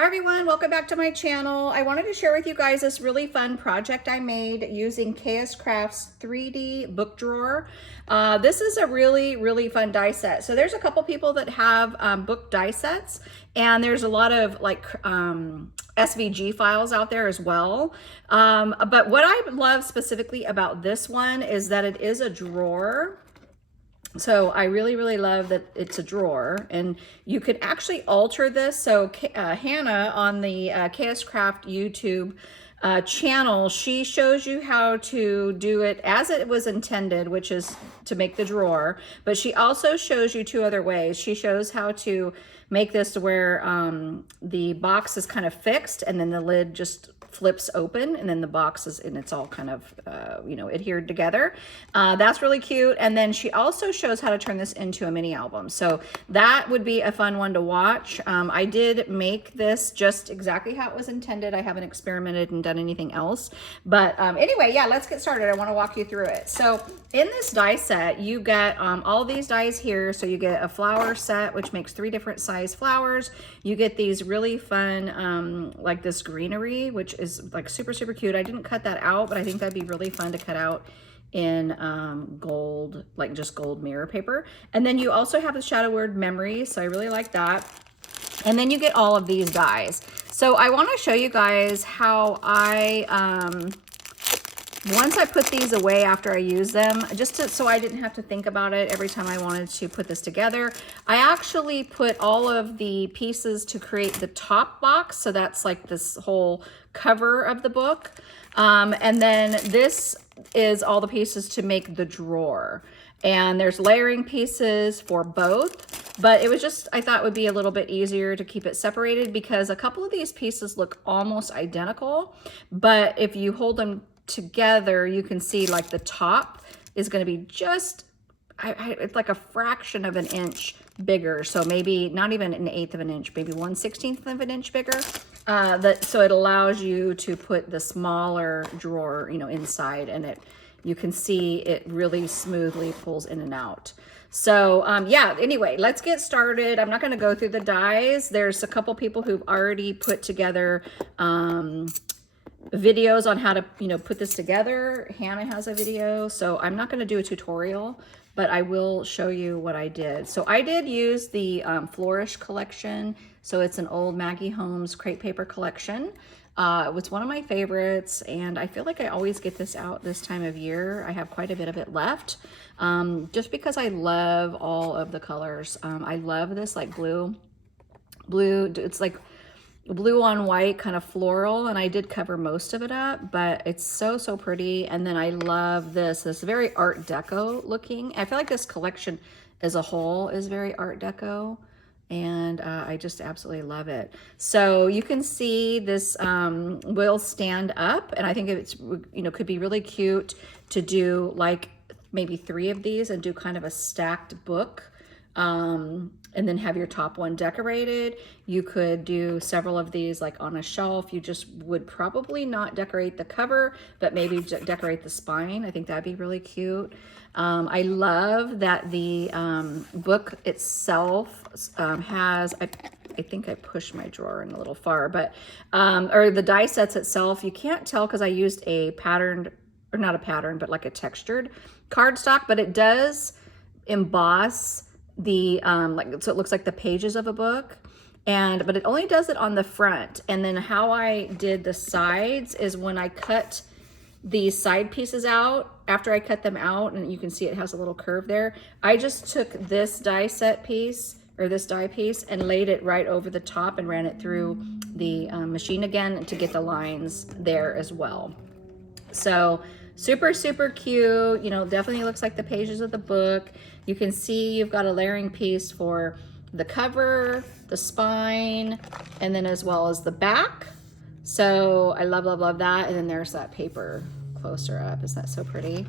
Hi everyone, welcome back to my channel. I wanted to share with you guys this really fun project I made using KS Crafts 3D book drawer. This is a really fun die set. So there's a couple people that have book die sets, and there's a lot of like SVG files out there as well. But what I love specifically about this one is that it is a drawer. So I really love that it's a drawer, and you could actually alter this. So Hannah on the KS Craft YouTube channel, she shows you how to do it as it was intended, which is to make the drawer, but she also shows you two other ways. She shows how to make this to where the box is kind of fixed and then the lid just flips open, and then the box is, and it's all kind of adhered together. That's really cute. And then she also shows how to turn this into a mini album, so that would be a fun one to watch. I did make this just exactly how it was intended. I haven't experimented and done anything else, but anyway, yeah, let's get started. I want to walk you through it. So in this die set, you get all these dies here. So you get a flower set, which makes 3 different size flowers. You get these really fun like this greenery, which is like super cute. I didn't cut that out, but I think that'd be really fun to cut out in gold, like just gold mirror paper. And then you also have the shadow word memories, so I really like that. And then you get all of these dies. So I want to show you guys how I once I put these away after I use them, so I didn't have to think about it every time I wanted to put this together, I actually put all of the pieces to create the top box. So that's like this whole cover of the book. And then this is all the pieces to make the drawer. And there's layering pieces for both, but it was just, I thought it would be a little bit easier to keep it separated because a couple of these pieces look almost identical, but if you hold them together, you can see like the top is going to be just, it's like a fraction of an inch bigger. So maybe not even an eighth of an inch, maybe 1/16 of an inch bigger. So it allows you to put the smaller drawer, inside, and you can see it really smoothly pulls in and out. So yeah, anyway, let's get started. I'm not going to go through the dies. There's a couple people who've already put together videos on how to put this together. Hannah has a video, so I'm not going to do a tutorial, but I will show you what I did. So I did use the Flourish collection. So it's an old Maggie Holmes crepe paper collection. It was one of my favorites, and I feel like I always get this out this time of year. I have quite a bit of it left, just because I love all of the colors. I love this like blue, it's like blue on white kind of floral, and I did cover most of it up, but it's so pretty. And then I love this very Art Deco looking. I feel like this collection as a whole is very Art Deco, and I just absolutely love it. So you can see this will stand up, and I think it's could be really cute to do like maybe 3 of these and do kind of a stacked book. And then have your top one decorated. You could do several of these like on a shelf. You just would probably not decorate the cover, but maybe decorate the spine. I think that'd be really cute. I love that the book itself has, I think I pushed my drawer in a little far, but, or the die sets itself, you can't tell because I used a patterned, or not a pattern, but like a textured cardstock, but it does emboss the so it looks like the pages of a book, but it only does it on the front. And then how I did the sides is when I cut these side pieces out, after I cut them out, and you can see it has a little curve there, I just took this die set piece, or this die piece, and laid it right over the top and ran it through the machine again to get the lines there as well. So super cute, definitely looks like the pages of the book. You can see you've got a layering piece for the cover, the spine, and then as well as the back. So I love that. And then there's that paper closer up. Isn't that so pretty?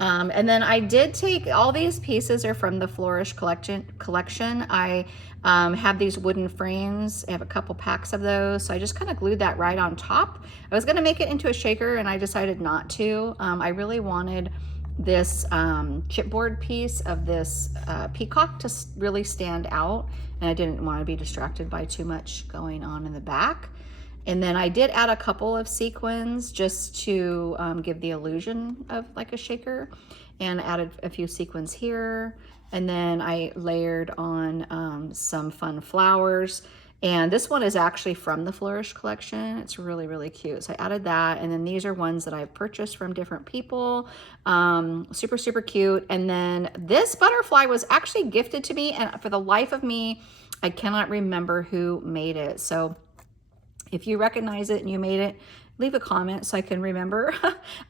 And then I did take, all these pieces are from the Flourish collection. I have these wooden frames. I have a couple packs of those. So I just kind of glued that right on top. I was going to make it into a shaker, and I decided not to. I really wanted this chipboard piece of this peacock to really stand out, and I didn't want to be distracted by too much going on in the back. And then I did add a couple of sequins just to give the illusion of like a shaker, and added a few sequins here. And then I layered on some fun flowers. And this one is actually from the Flourish collection. It's really, really cute. So I added that. And then these are ones that I've purchased from different people. Super, super cute. And then this butterfly was actually gifted to me. And for the life of me, I cannot remember who made it. So if you recognize it and you made it, leave a comment so I can remember.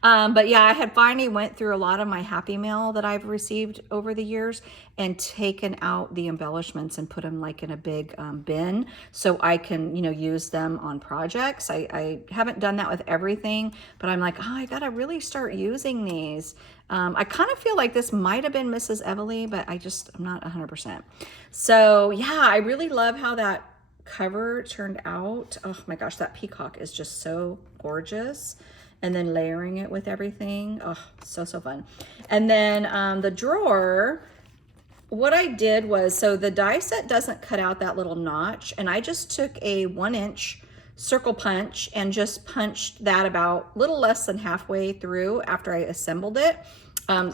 But yeah, I had finally went through a lot of my Happy Mail that I've received over the years and taken out the embellishments and put them like in a big bin so I can, you know, use them on projects. I haven't done that with everything, but I'm like, oh, I gotta really start using these. I kind of feel like this might have been Mrs. Everly, but I'm not 100%. So yeah, I really love how that cover turned out. Oh my gosh, that peacock is just so gorgeous. And then layering it with everything. Oh, so fun. And then the drawer, what I did was, so the die set doesn't cut out that little notch, and I just took a 1-inch circle punch and just punched that about a little less than halfway through after I assembled it,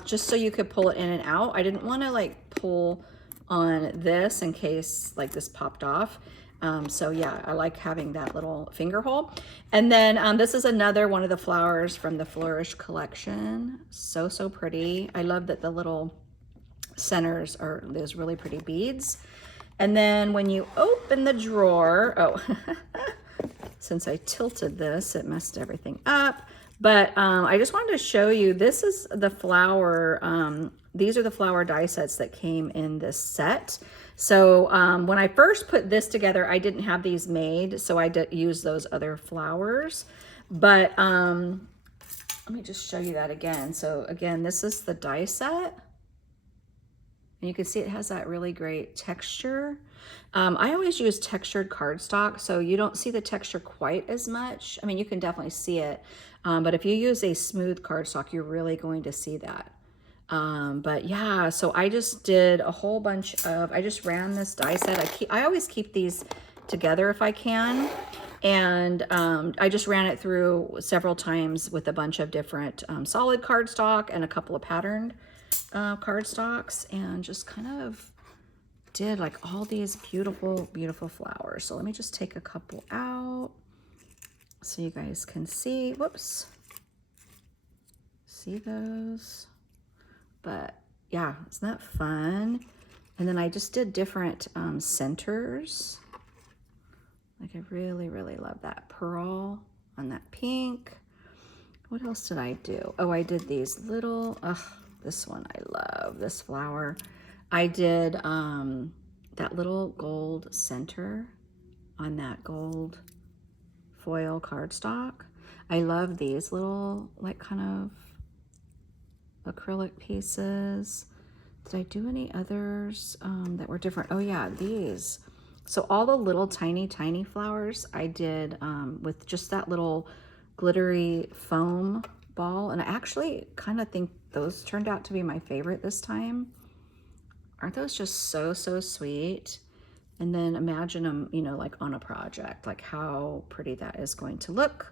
just so you could pull it in and out. I didn't want to like pull on this in case like this popped off. So yeah, I like having that little finger hole. And then this is another one of the flowers from the Flourish collection. So pretty. I love that the little centers are those really pretty beads. And then when you open the drawer, oh, since I tilted this, it messed everything up. But I just wanted to show you, this is the flower, these are the flower die sets that came in this set. So when I first put this together, I didn't have these made, so I did use those other flowers. But let me just show you that again. So again, this is the die set. And you can see it has that really great texture. I always use textured cardstock, so you don't see the texture quite as much. I mean, you can definitely see it, but if you use a smooth cardstock, you're really going to see that. But yeah, so I just did a whole bunch of, I just ran this die set. I always keep these together if I can. And I just ran it through several times with a bunch of different solid cardstock and a couple of patterned cardstocks, and just kind of did like all these beautiful, beautiful flowers. So let me just take a couple out so you guys can see. Whoops. See those? But yeah, isn't that fun? And then I just did different centers. Like I really, really love that pearl on that pink. What else did I do? Oh, I did these little, this one I love, this flower. I did that little gold center on that gold foil cardstock. I love these little like kind of acrylic pieces. Did I do any others that were different? Oh yeah, these. So all the little tiny flowers I did with just that little glittery foam ball. And I actually kind of think those turned out to be my favorite this time. Aren't those just so sweet? And then imagine them, you know, like on a project, like how pretty that is going to look.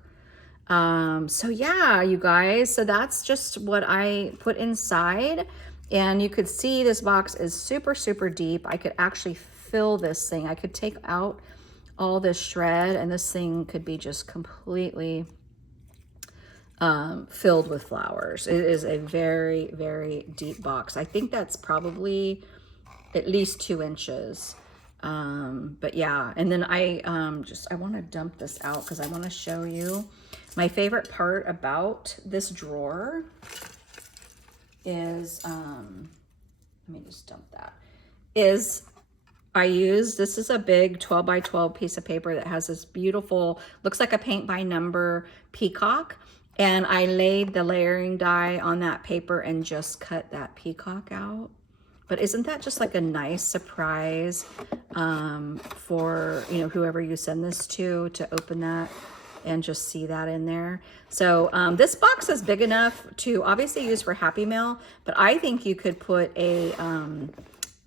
So yeah, you guys, so that's just what I put inside. And you could see this box is super deep. I could actually fill this thing. I could take out all this shred and this thing could be just completely filled with flowers. It is a very deep box. I think that's probably at least 2 inches. But yeah, and then I want to dump this out because I want to show you my favorite part about this drawer is, let me just dump that, is this is a big 12 by 12 piece of paper that has this beautiful, looks like a paint by number peacock. And I laid the layering die on that paper and just cut that peacock out. But isn't that just like a nice surprise for, you know, whoever you send this to open that and just see that in there. So this box is big enough to obviously use for Happy Mail, but I think you could put a,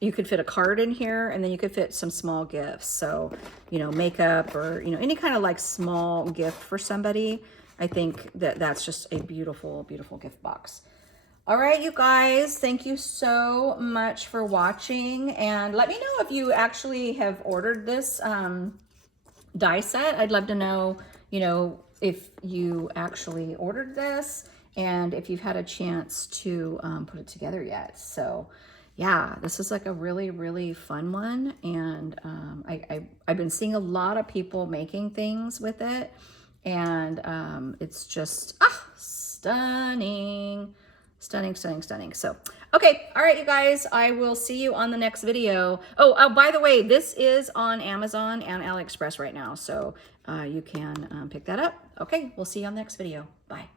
you could fit a card in here, and then you could fit some small gifts. So, you know, makeup or, you know, any kind of like small gift for somebody. I think that that's just a beautiful, beautiful gift box. All right, you guys, thank you so much for watching. And let me know if you actually have ordered this die set. I'd love to know, you know, if you actually ordered this and if you've had a chance to put it together yet. So yeah, this is like a really, really fun one. And I've been seeing a lot of people making things with it. And it's just stunning. Stunning, stunning, stunning. So, okay. All right, you guys, I will see you on the next video. Oh, by the way, this is on Amazon and AliExpress right now. So you can pick that up. Okay, we'll see you on the next video. Bye.